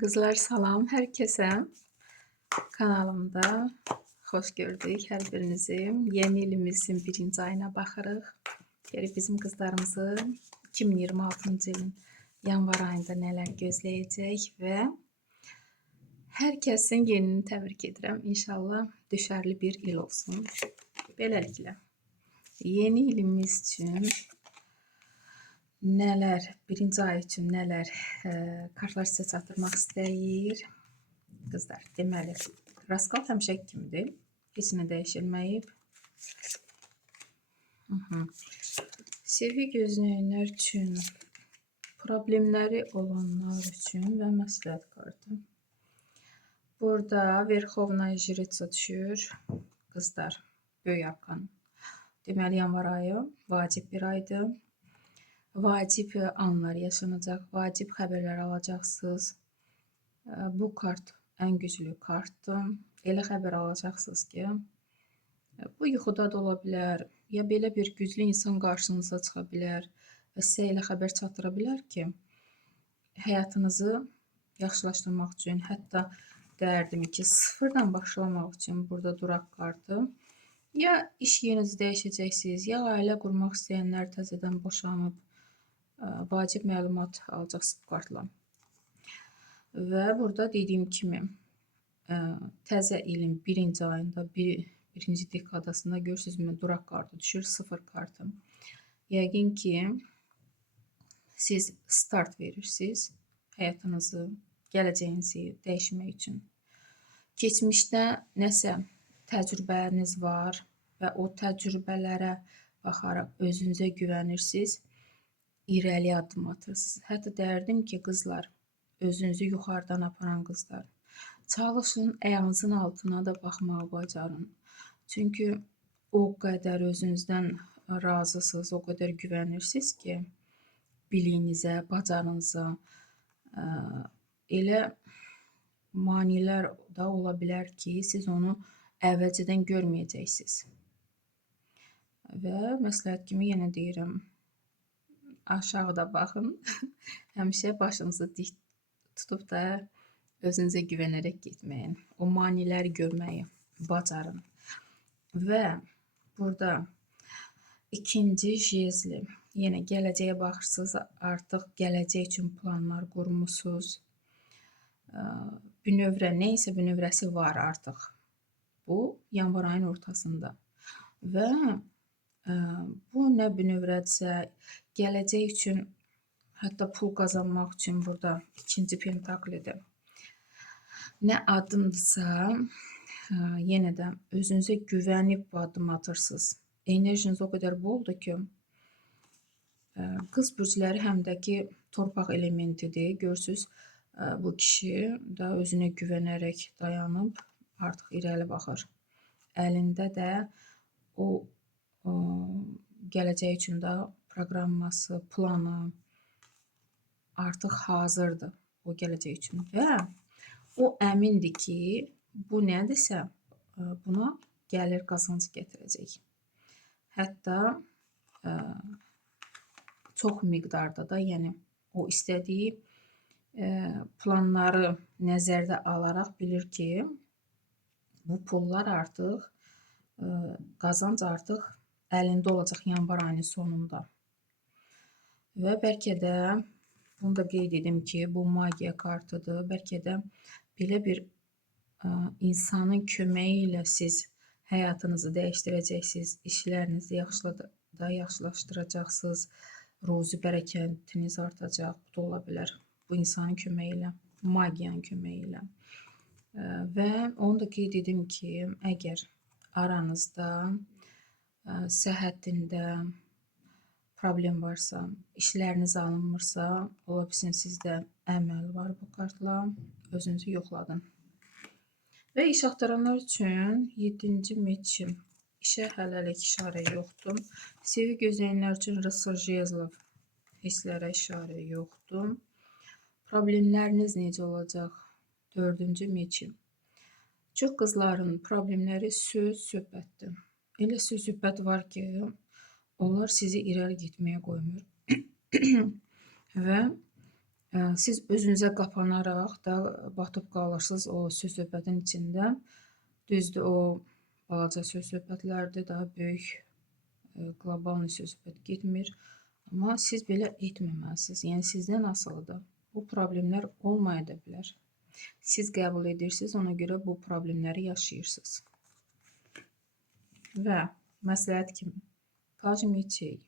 Kızlar salam herkese. Kanalımda hoş gördük her birinizi. Yeni ilimizin birinci ayına baxırıq. Görək bizim kızlarımızı 2026-cı ilin yanvar ayında neler gözləyəcək və hər kəsin yenini təbrik edirəm. İnşallah düşərli bir il olsun. Beləliklə, yeni ilimiz üçün nələr, birinci ay üçün nələr kartlar sizə çatdırmaq istəyir. Kızlar, deməli, raskal həmişəki kimidir. Heç nə dəyişilməyib. Sevgi gözləyənlər üçün, problemləri olanlar üçün və məsləhət kartı. Burada Verxovna Jriца düşür. Kızlar, böyük arkan. Deməli, yanvar ayı vacib bir aydır. Vacib anlar yaşanacaq, vacib xəbərlər alacaqsınız. Bu kart ən güclü kartdır. Elə xəbər alacaqsınız ki, bu yuxuda da ola bilər, ya belə bir güclü insan qarşınıza çıxa bilər və sizə elə xəbər çatdıra bilər ki, həyatınızı yaxşılaşdırmaq üçün, hətta dərdim ki, sıfırdan başlamaq üçün burada duraq kartı. Ya iş yerinizi dəyişəcəksiniz, ya ailə qurmaq istəyənlər təzədən boşanıb, vacib məlumat alacaqsınız bu kartla. Və burada dediyim kimi, təzə ilin birinci ayında, birinci dekadasında görürsünüzmü, duraq kartı düşür, sıfır kartı. Yəqin ki, siz start verirsiniz həyatınızı, gələcəyinizi dəyişmək üçün. Keçmişdə nəsə təcrübəniz var və o təcrübələrə baxaraq özünüzə güvənirsiniz, irəli addım atırsınız. Hətta dərdim ki, qızlar, özünüzü yuxarıdan aparan qızlar, çalışın ayağınızın altına da baxmağı bacarın. Çünki o qədər özünüzdən razısınız, o qədər güvənirsiniz ki, biliyinizə, bacarınıza. Elə manilər da ola bilər ki, siz onu əvvəlcədən görməyəcəksiniz. Və məsləhət kimi yenə deyirəm, aşağıda baxın, həmişə başınızı dik tutub da özünüzə güvənərək getməyin. O maniləri görməyi bacarın. Və burada ikinci jezli. Yenə gələcəyə baxırsınız, artıq gələcək üçün planlar qurmusunuz. Bünövrə, neysə bünövrəsi var artıq. Bu yanvar ayının ortasında. Və bu nə bünövrədirsə, gələcək üçün, hətta pul qazanmaq üçün burada ikinci pentaklidir. Nə addımdırsa, yenə də özünüzə güvənib bu addım atırsınız. Enerjiniz o qədər boldur ki, qız bürcləri həm də ki, torpaq elementidir. Görürsünüz, bu kişi də özünə güvənərək dayanıb, artıq irəli baxır. Əlində də o gələcək üçün də proqramması, planı artıq hazırdır o gələcək üçün. Və o əmindir ki, bu nədirsə, buna gəlir qazanc gətirəcək. Hətta çox miqdarda da, yəni o istədiyi planları nəzərdə alaraq bilir ki, bu pullar artıq, qazanc artıq əlində olacaq yanvar ayının sonunda. Və bəlkə də, bunu da qeyd edim ki, bu magiya kartıdır. Bəlkə də belə bir insanın köməyi ilə siz həyatınızı dəyişdirəcəksiniz, işlərinizi yaxşılaşdıracaqsınız, ruzi bərəkətiniz artacaq, bu da ola bilər bu insanın köməyi ilə, magiyanın köməyi ilə. Və onu da qeyd edim ki, əgər aranızda səhhətində problem varsa, işləriniz alınmırsa, ola bilsin sizdə əməl var bu kartla, özünüzü yoxladın. Və iş axtaranlar üçün 7-ci meç, işə hələlik işarə yoxdur. Sevgi gözləyənlər üçün Rıtsar Jezlov, hisslərə işarə yoxdur. Problemləriniz necə olacaq? 4-cü meç. Çox qızların problemləri söz-söhbətdir. Elə söz-söhbət var ki, onlar sizi irəli getməyə qoymur. Və Siz özünüzə qapanaraq da batıb qalırsınız o söz-söhbətin içində. Düzdür, o balaca söz-söhbətlərdir, daha böyük qlobal söz-söhbət getmir. Amma siz belə etməməlisiniz. Yəni sizdən asılıdır. Bu problemlər olmaya da bilər. Siz qəbul edirsiniz, ona görə bu problemləri yaşayırsınız. Və məsləhət kimi Pajim içək.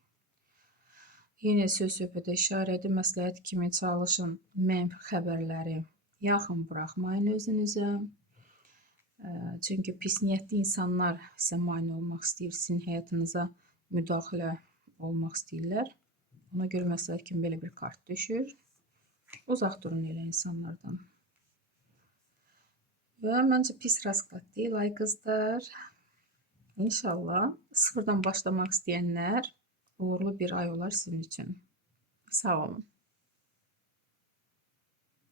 Yenə söz-söhbətə işarə edir. Məsləhət kimi çalışın mənfi xəbərləri yaxın buraxmayın özünüzə. Çünki pis niyyətli insanlar sizə mane olmaq istəyir, sizin həyatınıza müdaxilə olmaq istəyirlər. Ona görə məsləhət kimi belə bir kart düşür. Uzaq durun elə insanlardan. Və məncə pis rasklad deyil, ay qızlar. İnşallah sıfırdan başlamaq istəyənlər uğurlu bir ay olar sizin üçün. Sağ olun.